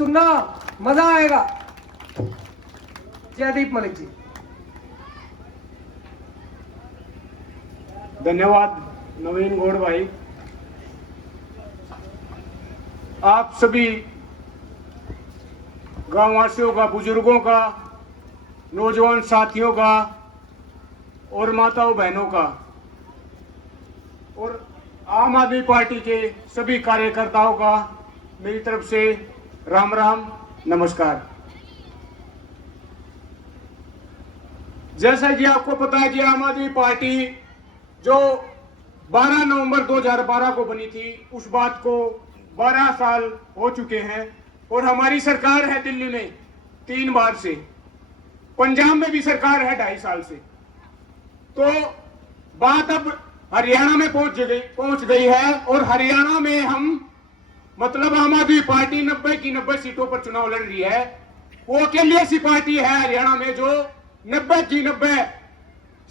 सुनना, मजा आएगा। जयदीप मलिक जी। धन्यवाद नवीन गौड़ भाई। आप सभी गांववासियों का, बुजुर्गों का, नौजवान साथियों का और माताओं बहनों का और आम आदमी पार्टी के सभी कार्यकर्ताओं का मेरी तरफ से राम राम, नमस्कार। जैसा कि आपको पता है कि आम आदमी पार्टी जो 12 नवंबर 2012 को बनी थी, उस बात को 12 साल हो चुके हैं और हमारी सरकार है दिल्ली में 3 बार से, पंजाब में भी सरकार है 2.5 साल से। तो बात अब हरियाणा में पहुंच गई है और हरियाणा में हम मतलब आम आदमी पार्टी 90 की 90 सीटों पर चुनाव लड़ रही है। वो अकेली ऐसी पार्टी है हरियाणा में जो 90 की 90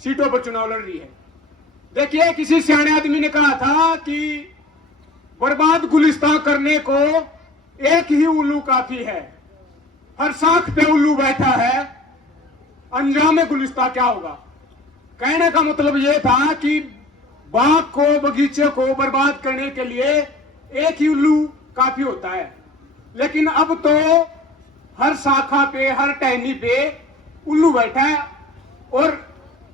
सीटों पर चुनाव लड़ रही है। देखिए, किसी सियाने आदमी ने कहा था कि बर्बाद गुलिस्तान करने को एक ही उल्लू काफी है। हर साख पे उल्लू बैठा है, अंजाम गुलिस्तान क्या होगा। कहने का मतलब यह था कि बाग को, बगीचे को बर्बाद करने के लिए एक ही उल्लू काफी होता है। लेकिन अब तो हर शाखा पे, हर टहनी पे उल्लू बैठा है और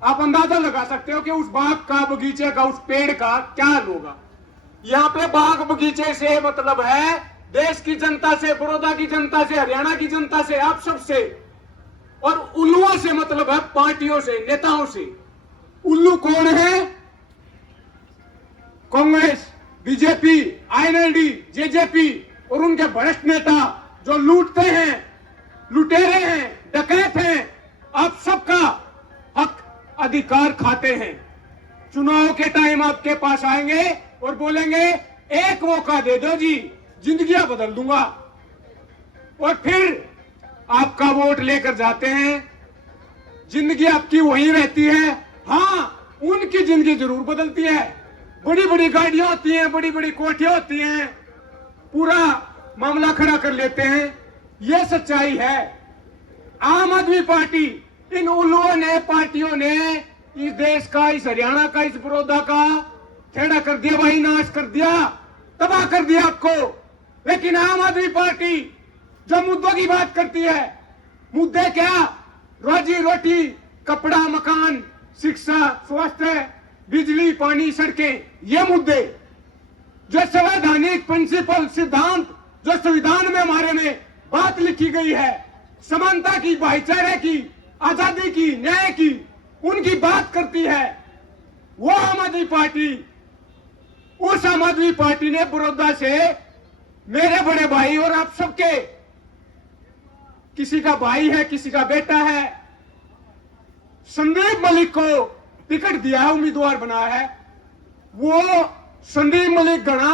आप अंदाजा लगा सकते हो कि उस बाग का, बगीचे का, उस पेड़ का क्या हाल होगा। यहाँ पे बाग बगीचे से मतलब है देश की जनता से, बड़ौदा की जनता से, हरियाणा की जनता से, आप सब से, और उल्लुओं से मतलब है पार्टियों से, नेताओं से। उल्लू कौन है? कांग्रेस, बीजेपी, आईएनएलडी, जेजेपी और उनके भ्रष्ट नेता जो लूटते हैं, लुटेरे हैं, डकैत हैं, आप सबका हक अधिकार खाते हैं। चुनाव के टाइम आपके पास आएंगे और बोलेंगे एक मौका दे दो जी, जिंदगियां बदल दूंगा, और फिर आपका वोट लेकर जाते हैं। जिंदगी आपकी वही रहती है। हाँ, उनकी जिंदगी जरूर बदलती है। बड़ी बड़ी गाड़ियां होती हैं, बड़ी बड़ी कोठियां होती हैं, पूरा मामला खड़ा कर लेते हैं। यह सच्चाई है। आम आदमी पार्टी, इन उल्लुओं ने, पार्टियों ने इस देश का, इस हरियाणा का, इस बड़ौदा का टेढ़ा कर दिया, भाई नाश कर दिया, तबाह कर दिया आपको। लेकिन आम आदमी पार्टी जो मुद्दों की बात करती है, मुद्दे क्या? रोजी रोटी, कपड़ा, मकान, शिक्षा, स्वास्थ्य, बिजली, पानी, सड़कें, ये मुद्दे जो संवैधानिक प्रिंसिपल, सिद्धांत जो संविधान में हमारे में बात लिखी गई है, समानता की, भाईचारे की, आजादी की, न्याय की, उनकी बात करती है। वो आम आदमी पार्टी, उस आम आदमी पार्टी ने बड़ौदा से मेरे बड़े भाई और आप सबके, किसी का भाई है, किसी का बेटा है, संदीप मलिक को टिकट दिया है, उम्मीदवार बनाया है। वो संदीप मलिक गणा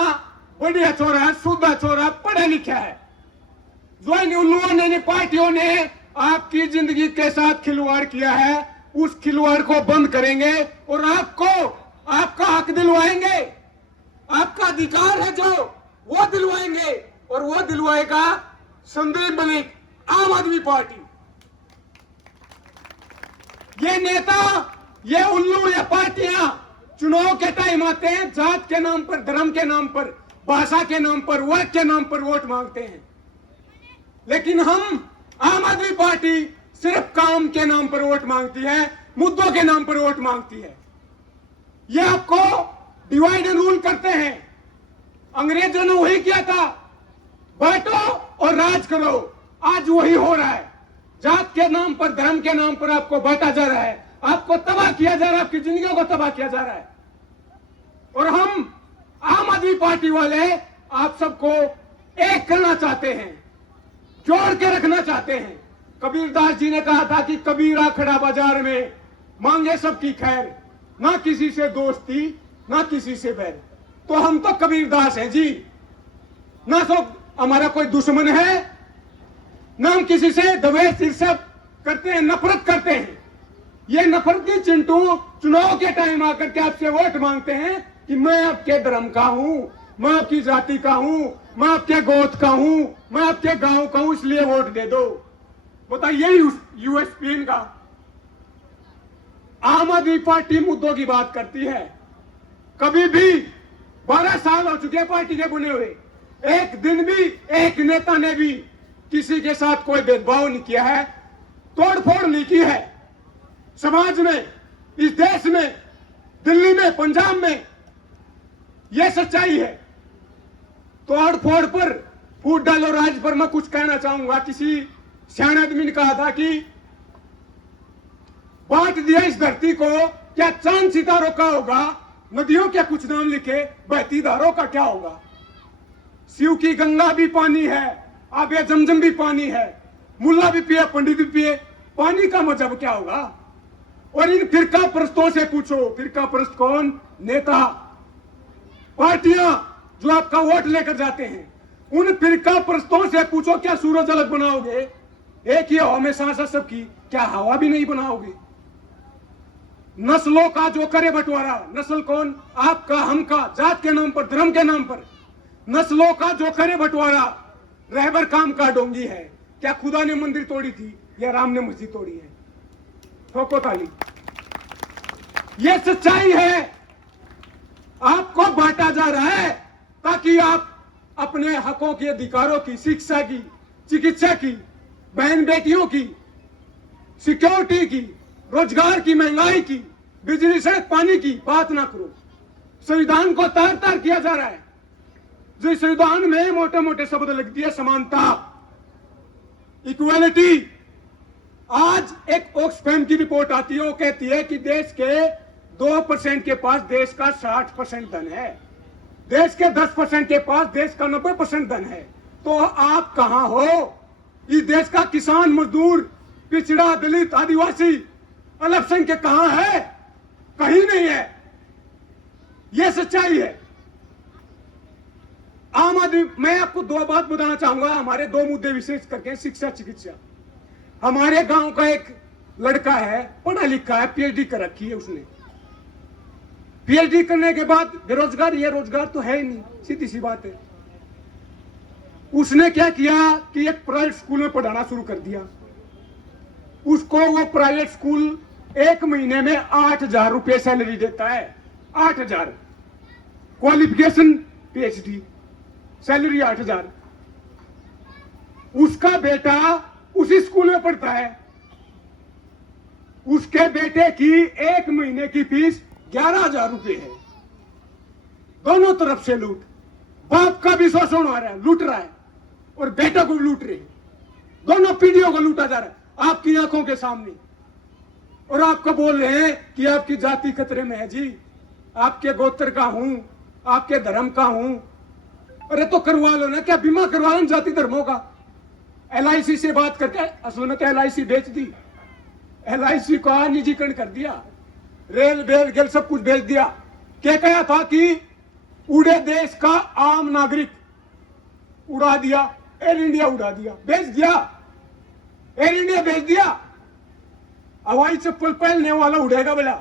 बढ़िया चोरा है, सूधा चोरा, पढ़ा लिखा है। जो इन उल्लुओं ने, पार्टियों ने आपकी जिंदगी के साथ खिलवाड़ किया है, उस खिलवाड़ को बंद करेंगे और आपको आपका हक दिलवाएंगे। आपका अधिकार है जो, वो दिलवाएंगे, और वो दिलवाएगा संदीप मलिक, आम आदमी पार्टी। ये नेता, ये उल्लू, ये पार्टियां चुनाव के टाइम आते हैं, जात के नाम पर, धर्म के नाम पर, भाषा के नाम पर, वर्ग के नाम पर वोट मांगते हैं। लेकिन हम आम आदमी पार्टी सिर्फ काम के नाम पर वोट मांगती है, मुद्दों के नाम पर वोट मांगती है। ये आपको डिवाइड एंड रूल करते हैं। अंग्रेजों ने वही किया था, बांटो और राज करो। आज वही हो रहा है। जात के नाम पर, धर्म के नाम पर आपको बांटा जा रहा है, आपको तबाह किया जा रहा है, आपकी जिंदगियों को तबाह किया जा रहा है। और हम आम आदमी पार्टी वाले आप सबको एक करना चाहते हैं, जोड़ के रखना चाहते हैं। कबीरदास जी ने कहा था कि कबीरा खड़ा बाजार में, मांगे सबकी खैर, ना किसी से दोस्ती, ना किसी से बैर। तो हम तो कबीरदास हैं जी, ना तो हमारा कोई दुश्मन है, ना हम किसी से द्वेष, ईर्ष्या करते हैं, नफरत करते हैं। ये नफरती चिंटू चुनाव के टाइम आकर के आपसे वोट मांगते हैं कि मैं आपके धर्म का हूं, मैं आपकी जाति का हूं, मैं आपके गोत्र का हूं, मैं आपके गांव का हूं, इसलिए वोट दे दो। बताइए यूएसपी इनका। आम आदमी पार्टी मुद्दों की बात करती है। कभी भी 12 साल हो चुके पार्टी के बने हुए, एक दिन भी एक नेता ने भी किसी के साथ कोई भेदभाव नहीं किया है, तोड़फोड़ नहीं की है। समाज में, इस देश में, दिल्ली में, पंजाब में यह सच्चाई है। तोड़फोड़ पर फूट डालो राज पर मैं कुछ कहना चाहूंगा। किसी सियाने आदमी ने कहा था कि बांट दिया इस धरती को, क्या चांद सितारों का होगा, नदियों के कुछ नाम लिखे, बहती धारों का क्या होगा। शिव की गंगा भी पानी है, आबे जमजम भी पानी है, मुल्ला भी पिए, पंडित भी पिए, पानी का मजहब क्या होगा। और इन फिरका परस्तों से पूछो, फिरका परस्त कौन? नेता, पार्टियां जो आपका वोट लेकर जाते हैं, उन फिरका परस्तों से पूछो, क्या सूरज अलग बनाओगे? एक ही हवा में सांस है सबकी, क्या हवा भी नहीं बनाओगे? नस्लों का जो करे बंटवारा, नस्ल कौन? आपका, हमका, जात के नाम पर, धर्म के नाम पर नस्लों का जो करे बंटवारा रहबर काम का डोंगी है। क्या खुदा ने मंदिर तोड़ी थी या राम ने मस्जिद तोड़ी है? ठोको ताली। यह सच्चाई है। आपको बांटा जा रहा है ताकि आप अपने हकों की, अधिकारों की, शिक्षा की, चिकित्सा की, बहन बेटियों की, सिक्योरिटी की, रोजगार की, महंगाई की, बिजली, सड़क, पानी की बात ना करो। संविधान को तार तार किया जा रहा है। जिस संविधान में मोटे मोटे शब्द लिख दिए, समानता, इक्वालिटी। आज एक ऑक्सफैम की रिपोर्ट आती है, वो कहती है कि देश के 2% के पास देश का 60% धन है, देश के 10% के पास देश का 90% धन है। तो आप कहां हो? इस देश का किसान, मजदूर, पिछड़ा, दलित, आदिवासी, अल्पसंख्यक कहां है? कहीं नहीं है। यह सच्चाई है। आम आदमी, मैं आपको दो बात बताना चाहूंगा। हमारे दो मुद्दे विशेष करके, शिक्षा, चिकित्सा। हमारे गांव का एक लड़का है, पढ़ा लिखा है, पीएचडी कर रखी है उसने। पीएचडी करने के बाद बेरोजगार, ये रोजगार तो है ही नहीं, सीधी सी बात है। उसने क्या किया कि एक प्राइवेट स्कूल में पढ़ाना शुरू कर दिया। उसको वो प्राइवेट स्कूल एक महीने में 8,000 रुपए सैलरी देता है। 8,000, क्वालिफिकेशन पीएचडी, सैलरी 8,000। उसका बेटा उसी स्कूल में पढ़ता है। उसके बेटे की एक महीने की फीस 11,000 रुपए है। दोनों तरफ से लूट। बाप का भी शोषण हो रहा है, लूट रहा है, और बेटा को लूट रहे हैं। दोनों पीढ़ियों को लूटा जा रहा है आपकी आंखों के सामने। और आपको बोल रहे हैं कि आपकी जाति खतरे में है। जी, आपके गोत्र का हूं, आपके धर्म का हूं। अरे तो करवा लो ना, क्या बीमा करवा लो जाति धर्मों का? एलआईसी से बात करके, असल में तो एलआईसी बेच दी, एलआईसी का निजीकरण कर दिया, रेल बेल गेल सब कुछ बेच दिया। क्या कहा था कि उड़े देश का आम नागरिक उड़ा दिया, एयर इंडिया उड़ा दिया, बेच दिया, एयर इंडिया बेच दिया। हवाई चप्पल पहनने वाला उड़ेगा बोला,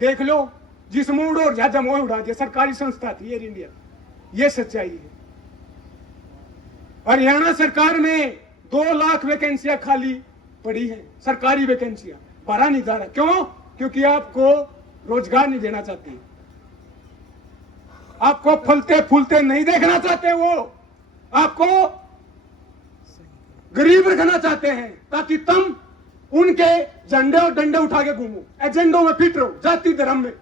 देख लो, जिसमें उड़ो और जहां जमो उड़ा दिया। सरकारी संस्था थी एयर इंडिया। यह सच्चाई है। हरियाणा सरकार में 2 लाख वैकेंसियां खाली पड़ी हैं, सरकारी वैकेंसियां, भरा नहीं जा रहा। क्यों? क्योंकि आपको रोजगार नहीं देना चाहते, आपको फलते फूलते नहीं देखना चाहते, वो आपको गरीब रखना चाहते हैं ताकि तुम उनके झंडे और डंडे उठा के घूमो, एजेंडों में फिट रहो, जाति धर्म में।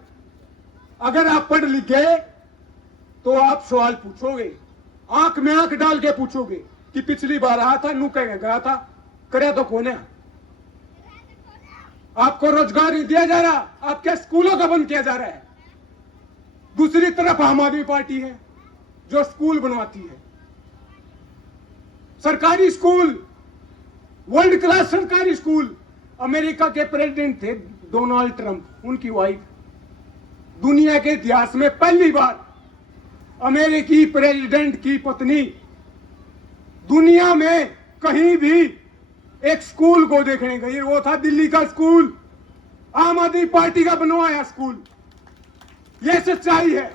अगर आप पढ़ लिख गए तो आप सवाल पूछोगे, आंख में आंख डाल के पूछोगे कि पिछली बार आया था, नू कह गया था, करे तो कौन है? आपको रोजगार नहीं दिया जा रहा, आपके स्कूलों का बंद किया जा रहा है। दूसरी तरफ आम आदमी पार्टी है जो स्कूल बनवाती है, सरकारी स्कूल, वर्ल्ड क्लास सरकारी स्कूल। अमेरिका के प्रेसिडेंट थे डोनाल्ड ट्रंप, उनकी वाइफ। दुनिया के इतिहास में पहली बार अमेरिकी प्रेसिडेंट की पत्नी दुनिया में कहीं भी एक स्कूल को देखने गई। वो था दिल्ली का स्कूल, आम आदमी पार्टी का बनवाया स्कूल। यह सच्चाई है।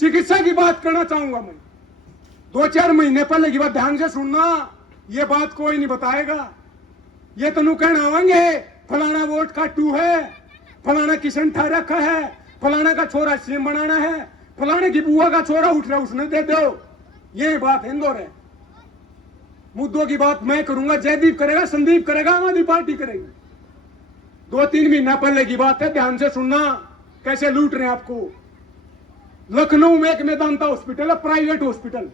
चिकित्सा की बात करना चाहूंगा मैं। 2-4 महीने पहले की बात ध्यान से सुनना, ये बात कोई नहीं बताएगा। ये तो कहना आवेंगे फलाना वोट काटू है, फलाना किशन ठा रखा है, फलाना का छोरा सीएम बनाना है, फलाने की बुआ का छोरा उठ रहा उसने दे दो। ये बात इंदौर है। मुद्दों की बात मैं करूंगा, जयदीप करेगा, संदीप करेगा, आम आदमी पार्टी करेगी। 2-3 महीना पहले की बात है, ध्यान से सुनना कैसे लूट रहे हैं आपको। लखनऊ में एक मेदांता हॉस्पिटल है, प्राइवेट हॉस्पिटल।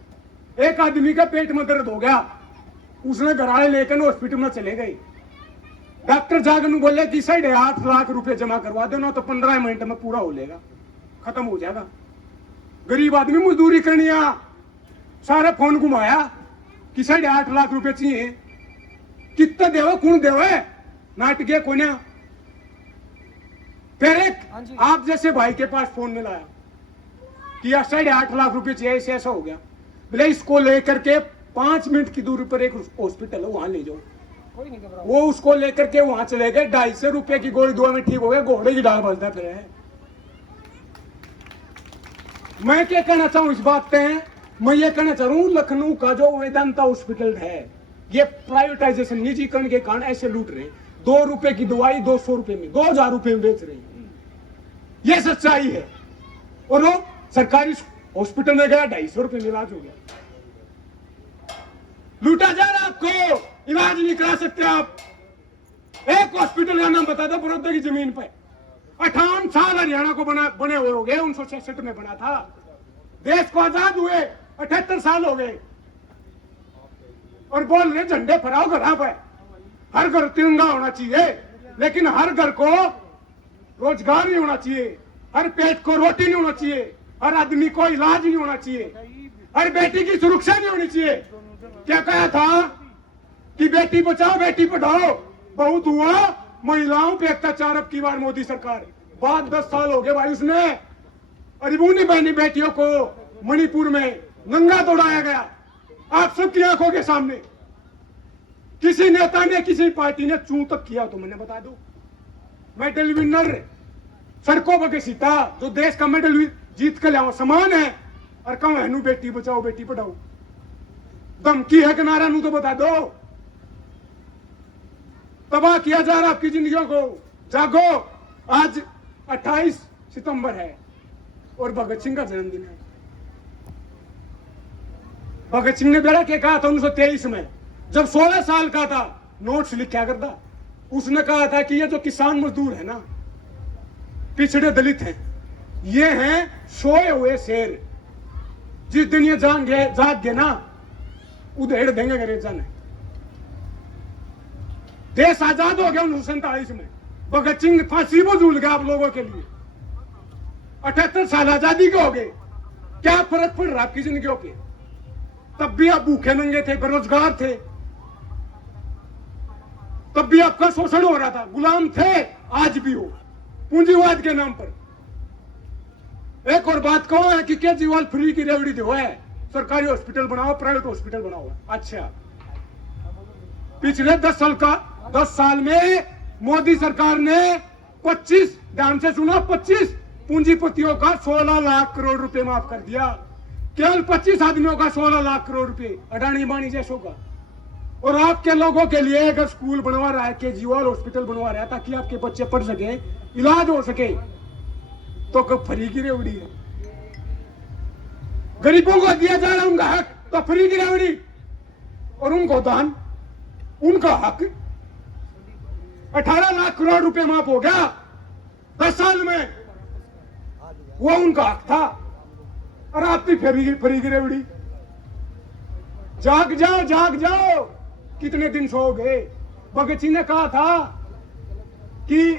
एक आदमी का पेट में दर्द हो गया, उसने घराड़े लेकर हॉस्पिटल में चले गए। डॉक्टर जागनू बोले कि 8.5 लाख रुपए जमा करवा देना तो 15 मिनट में पूरा हो लेगा, खत्म हो जाएगा। गरीब आदमी मजदूरी करनी है, सारे फोन घुमाया कि 8.5 लाख रुपए चाहिए। कितना देवो कौन देवे, नाटकीय कोने। फिर एक आप जैसे भाई के पास फोन मिलाया कि 8.5 लाख रुपए चाहिए, ऐसा हो गया। बोले इसको लेकर के 5 मिनट की दूरी पर एक हॉस्पिटल है, वहां ले जाओ। वो उसको लेकर के वहां चले गए, 250 रुपए की गोली दुआ में ठीक हो गया। घोड़े की डाल बजता फिर है। मैं क्या कहना चाहूं इस बात पे, मैं ये कहना चाह रहा हूं लखनऊ का जो वेदांता हॉस्पिटल है, ये प्राइवेटाइजेशन निजीकरण के कारण ऐसे लूट रहे हैं। 2 रुपए की दवाई 200 रुपए में, 2000 रुपए में बेच रहे हैं। ये सच्चाई है। और वो सरकारी हॉस्पिटल में गया, 250 रुपए में इलाज हो गया। लूटा जा रहा, आपको इलाज नहीं करा सकते आप। एक हॉस्पिटल का नाम बता दो बड़ौदा की जमीन पर। 58 साल हरियाणा को बने हुए हो गए, 1966 में बना था। देश को आजाद हुए 78 साल हो गए, और बोल रहे झंडे फहराओ घर पर। हर घर तिरंगा होना चाहिए, लेकिन हर घर को रोजगार नहीं होना चाहिए, हर पेट को रोटी नहीं होना चाहिए, हर आदमी को इलाज नहीं होना चाहिए, हर बेटी की सुरक्षा नहीं होनी चाहिए। क्या कहा था कि बेटी बचाओ बेटी पढ़ाओ, बहुत हुआ महिलाओं पे अत्याचार। अब की बार मोदी सरकार, बाद 10 साल हो गए भाई, उसने अरिबूनी बहनी बेटियों को मणिपुर में नंगा दौड़ाया गया आप सबकी आंखों के सामने। किसी नेता ने, किसी पार्टी ने चू तक किया तो मैंने बता दो। मेडल विनर सड़कों पर सीता, जो देश का मेडल जीत कर लिया समान है, और कहूं है बेटी बचाओ बेटी पढ़ाओ। धमकी है किनारा नू तो बता दो। तबाह किया जा रहा आपकी जिंदगियों को। जागो, आज 28 सितंबर है और भगत सिंह का जन्मदिन है। भगत सिंह ने बेड़ा क्या कहा था 1923 में, जब 16 साल का था, नोट्स लिखा करता। उसने कहा था कि ये जो किसान मजदूर है ना, पिछड़े दलित हैं, ये हैं सोए हुए शेर। जिस दिन ये जाग गए ना, उधेड़ देंगे अंग्रेजा ने। देश आजाद हो गया 1947 में। भगत सिंह फांसी पर झूल गया आप लोगों के लिए। 78 साल आजादी के हो गए। क्या फर्क पड़ रहा आपकी जिंदगियों पे? तब भी आप भूखे नंगे थे, बेरोजगार थे, तब भी आपका शोषण हो रहा था, गुलाम थे, आज भी हो, पूंजीवाद के नाम पर। एक और बात कहो है कि केजरीवाल फ्री की रेवड़ी दो है, सरकारी हॉस्पिटल बनाओ, प्राइवेट हॉस्पिटल बनाओ। अच्छा, पिछले 10 साल में मोदी सरकार ने 25, ध्यान से सुना, 25 पूंजीपतियों का 16 लाख करोड़ रुपए माफ कर दिया। केवल 25 आदमियों का 16 लाख करोड़ रुपए, अडानी अंबानी जैसों का। और आपके लोगों के लिए अगर स्कूल बनवा रहा है, केजरीवाल हॉस्पिटल बनवा रहा है ताकि आपके बच्चे पढ़ सके, इलाज हो सके, तो कब फ्री की रेवड़ी है? गरीबों को दिया जा रहा है उनका हक, तो फ्री की रेवड़ी, और उनको दान, उनका हक। 18 लाख करोड़ रुपए माफ हो गया 10 साल में, वो उनका हक था, और आप भी फ्री की रेवड़ी। जाग जाओ, जाग जाओ, कितने दिन सो गए? भगत सिंह ने कहा था कि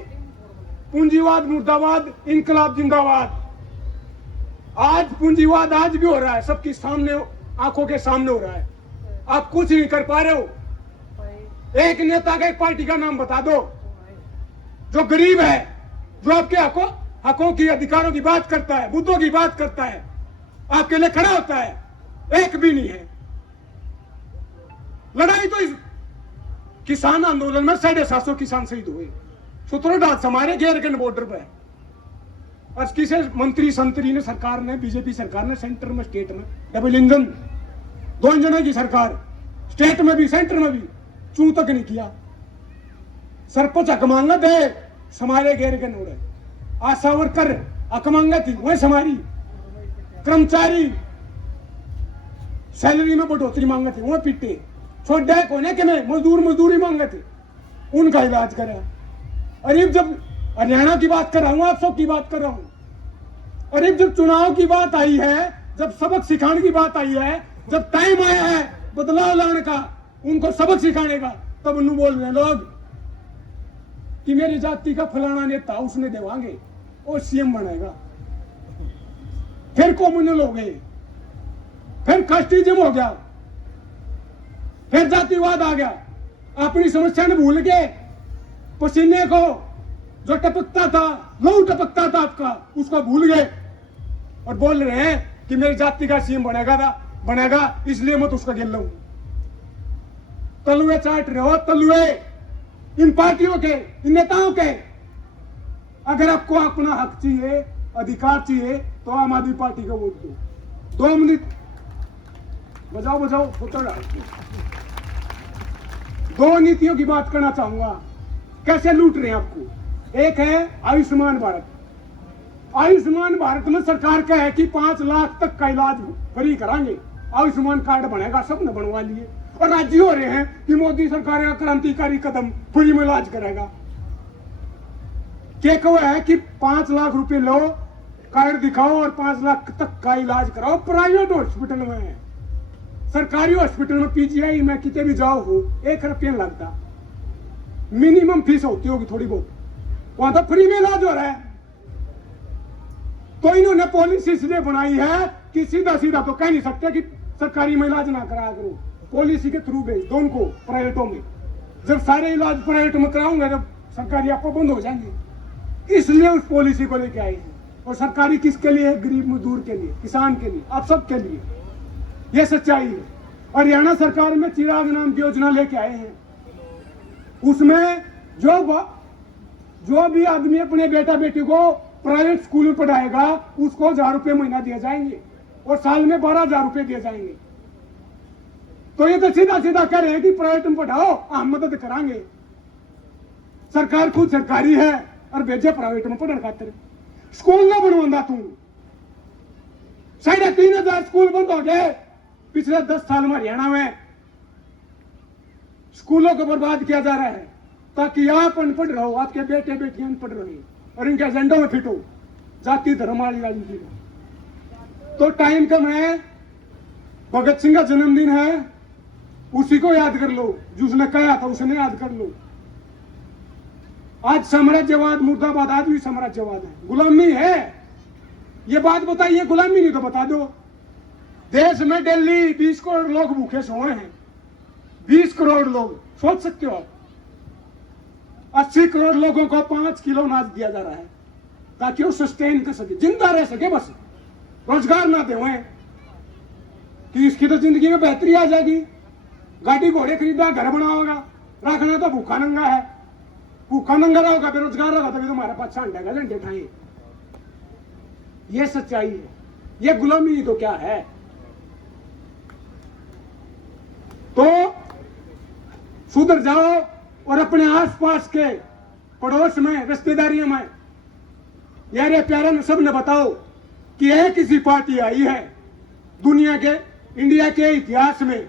पूंजीवाद मुर्दाबाद, इनकलाब जिंदाबाद। आज पूंजीवाद आज भी हो रहा है, सबकी सामने, आंखों के सामने हो रहा है। आप कुछ नहीं कर पा रहे हो। एक नेता का, एक पार्टी का नाम बता दो जो गरीब है, जो आपके हकों की, अधिकारों की बात करता है, मुद्दों की बात करता है, आपके लिए खड़ा होता है। एक भी नहीं है। लड़ाई तो इस किसान आंदोलन में 750 किसान शहीद हुए, 17 हमारे घेरकंड बॉर्डर पर। और किसे मंत्री संतरी ने, सरकार ने, बीजेपी सरकार ने सेंटर में स्टेट में डबल इंजन, 2 इंजनों की सरकार, स्टेट में भी सेंटर में भी चू तक नहीं किया। सरपंच हक मांगा थे समारे घेर के नोड़े, आशा वर्कर हक मांगा थी वह समारी, कर्मचारी सैलरी में बढ़ोतरी मांगे थे वह पीटे, छोड़े कोने के में मजदूरी मांगे थे उनका इलाज करा। अरे जब हरियाणा की बात कर रहा हूं, आप सब की बात कर रहा हूं, अरे जब चुनाव की बात आई है, जब सबक सिखाने की बात आई है, जब टाइम आया है बदलाव लाने का, उनको सबक सिखाने का, तब उन्होंने बोल रहे लोग कि मेरी जाति का फलाना नेता उसने देवांगे और सीएम बनेगा। फिर कम्युनल हो गए, फिर कास्टिज्म हो गया, फिर जातिवाद आ गया। अपनी समस्या ने भूल गए, पसीने को जो टपकता था, लहू टपकता था आपका, उसको भूल गए और बोल रहे हैं कि मेरी जाति का सीएम बनेगा इसलिए मैं तो उसका गिल लूं। तलुए चाट रहे हो, तलुए इन पार्टियों के, इन नेताओं के। अगर आपको अपना हक चाहिए, अधिकार चाहिए, तो आम आदमी पार्टी को वोट दो। 2 मिनट बजाओ 2 नीतियों की बात करना चाहूंगा, कैसे लूट रहे हैं आपको। एक है आयुष्मान भारत। आयुष्मान भारत में सरकार का है कि 5 लाख तक का इलाज फ्री कराएंगे, आयुष्मान कार्ड बनेगा, सबने बनवा लिए और राजी हो रहे हैं कि मोदी सरकार का क्रांतिकारी कदम फ्री में इलाज करेगा। क्या कहो है कि 5 लाख रुपए लो, कार्ड दिखाओ और 5 लाख तक का इलाज कराओ प्राइवेट हॉस्पिटल में। सरकारी हॉस्पिटल में पीजीआई में कितने भी जाओ हो 1 रुपया लगता, मिनिमम फीस होती होगी थोड़ी बहुत, वहां तो फ्री में इलाज हो रहा है। तो इन्होंने पॉलिसी इसलिए बनाई है कि सीधा तो कह नहीं सकते कि सरकारी में इलाज ना कराया करो, पॉलिसी के थ्रू भेज दो उनको प्राइवेटों में। जब सारे इलाज प्राइवेट में कराऊंगा, जब सरकारी आपको बंद हो जाएंगे, इसलिए उस पॉलिसी को लेके आए हैं। और सरकारी किसके लिए है? गरीब मजदूर के लिए, किसान के लिए, आप सबके लिए। यह सच्चाई है। हरियाणा सरकार में चिराग नाम की योजना लेके आए हैं, उसमें जो भी आदमी अपने बेटा बेटी को प्राइवेट स्कूल में पढ़ाएगा उसको 1000 रुपये महीना दिए जाएंगे और साल में 12,000 रुपये दिए जाएंगे। तो ये तो सीधा कह रहे हैं कि प्राइवेट में पढ़ाओ, हम मदद कराएंगे। सरकार खुद सरकारी है और भेजे प्राइवेट में पढ़ने खातिर। स्कूल ना बनवांदा तू, 3,500 स्कूल बंद हो गए पिछले 10 साल में हरियाणा में। स्कूलों को बर्बाद किया जा रहा है ताकि आप अनपढ़ रहो, आपके बेटे बेटियां अनपढ़ रहे और इनके एजेंडों में फिट हो जाति धर्म वाली राजनीति में। तो टाइम कम है, भगत सिंह का जन्मदिन है, उसी को याद कर लो, जिसने कहा था उसने याद कर लो। आज साम्राज्यवाद मुर्दाबाद, आज भी साम्राज्यवाद है, गुलामी है। ये बात बताइए, गुलामी नहीं तो बता दो। देश में दिल्ली 20 करोड़ लोग भूखे सोए हैं, 20 करोड़ लोग, सोच सकते हो आप। 80 करोड़ लोगों को 5 किलो अनाज दिया जा रहा है ताकि वो सस्टेन कर सके, जिंदा रह सके, बस रोजगार ना देवे कि इसकी तो जिंदगी में बेहतरी आ जाएगी। गाड़ी घोड़े खरीदा, घर बना होगा, रखना तो भूखा नंगा है। भूखा नंगा रहोगा, बेरोजगार रहोगा, तभी तुम्हारे पास छांडेगा, झंडे खाए। ये सच्चाई है, ये गुलामी तो क्या है। तो सुधर जाओ और अपने आसपास के पड़ोस में, रिश्तेदारियों में, यारे प्यारे ने सबने बताओ कि एक किसी पार्टी आई है दुनिया के, इंडिया के इतिहास में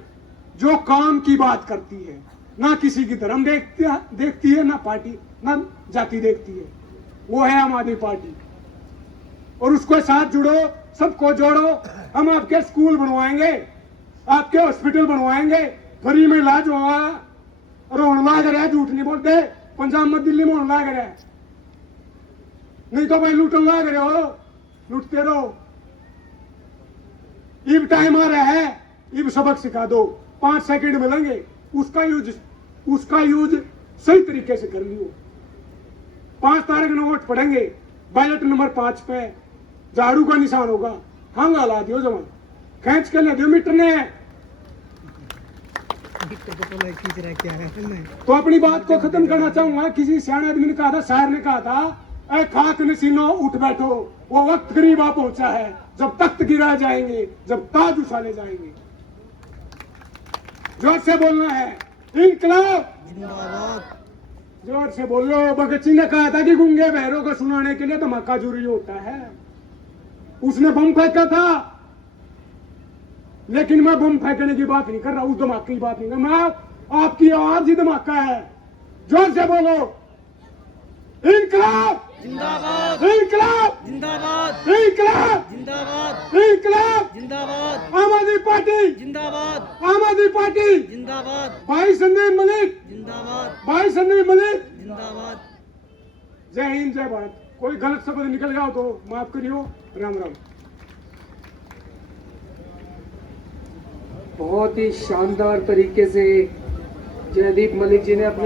जो काम की बात करती है, ना किसी की धर्म देखती है, ना पार्टी, ना जाति देखती है, वो है आम आदमी पार्टी। और उसको साथ जुड़ो, सबको जोड़ो। हम आपके स्कूल बनवाएंगे, आपके हॉस्पिटल बनवाएंगे, फ्री में इलाज होगा। और होने लाग रहा है, झूठ नहीं बोलते, पंजाब में दिल्ली में होने लाग रहा है, नहीं तो भाई लूटने लाग रहे हो, लूटते रहो। इब टाइम आ रहा है, इब सबक सिखा दो, 5 सेकंड मिलेंगे, उसका यूज सही तरीके से कर लियो। 5 तारीख में वोट पड़ेंगे, बैलेट नंबर 5 पे झाड़ू का निशान होगा, हांगा ला दियो, जमा खींच के ले दियो मीटर ने। तो अपनी बात को खत्म करना चाहूंगा। किसी सियाने आदमी ने कहा था, शायर ने कहा था ऐ खाक नसीनो उठ बैठो, वो वक्त करीब आ पहुंचा है जब तख्त गिरा जाएंगे, जब ताज उछाले जाएंगे। जोर से बोलना है, इनकलाब जिंदाबाद। जोर से बोलो। भगत सिंह ने कहा था कि गूंगे बहरों को सुनाने के लिए धमाका जरूरी होता है। उसने बम फेंका था, लेकिन मैं बम फेंकने की बात नहीं कर रहा, उस धमाके की बात नहीं कर रहा। मैं आपकी आवाज ही धमाका है। जोर से बोलो, इनकलाब जिंदाबाद। इनकलाब जिंदाबाद। इनकलाब जिंदाबाद। इनकलाब। जिंदाबाद। आम आदमी पार्टी जिंदाबाद। आम आदमी पार्टी। जिंदाबाद। भाई संदीप मलिक जिंदाबाद। भाई संदीप मलिक। जिंदाबाद। जय हिंद जय भारत। कोई गलत शब्द निकल गया हो तो माफ करियो। राम राम। बहुत ही शानदार तरीके से जयदीप मलिक जी ने अपने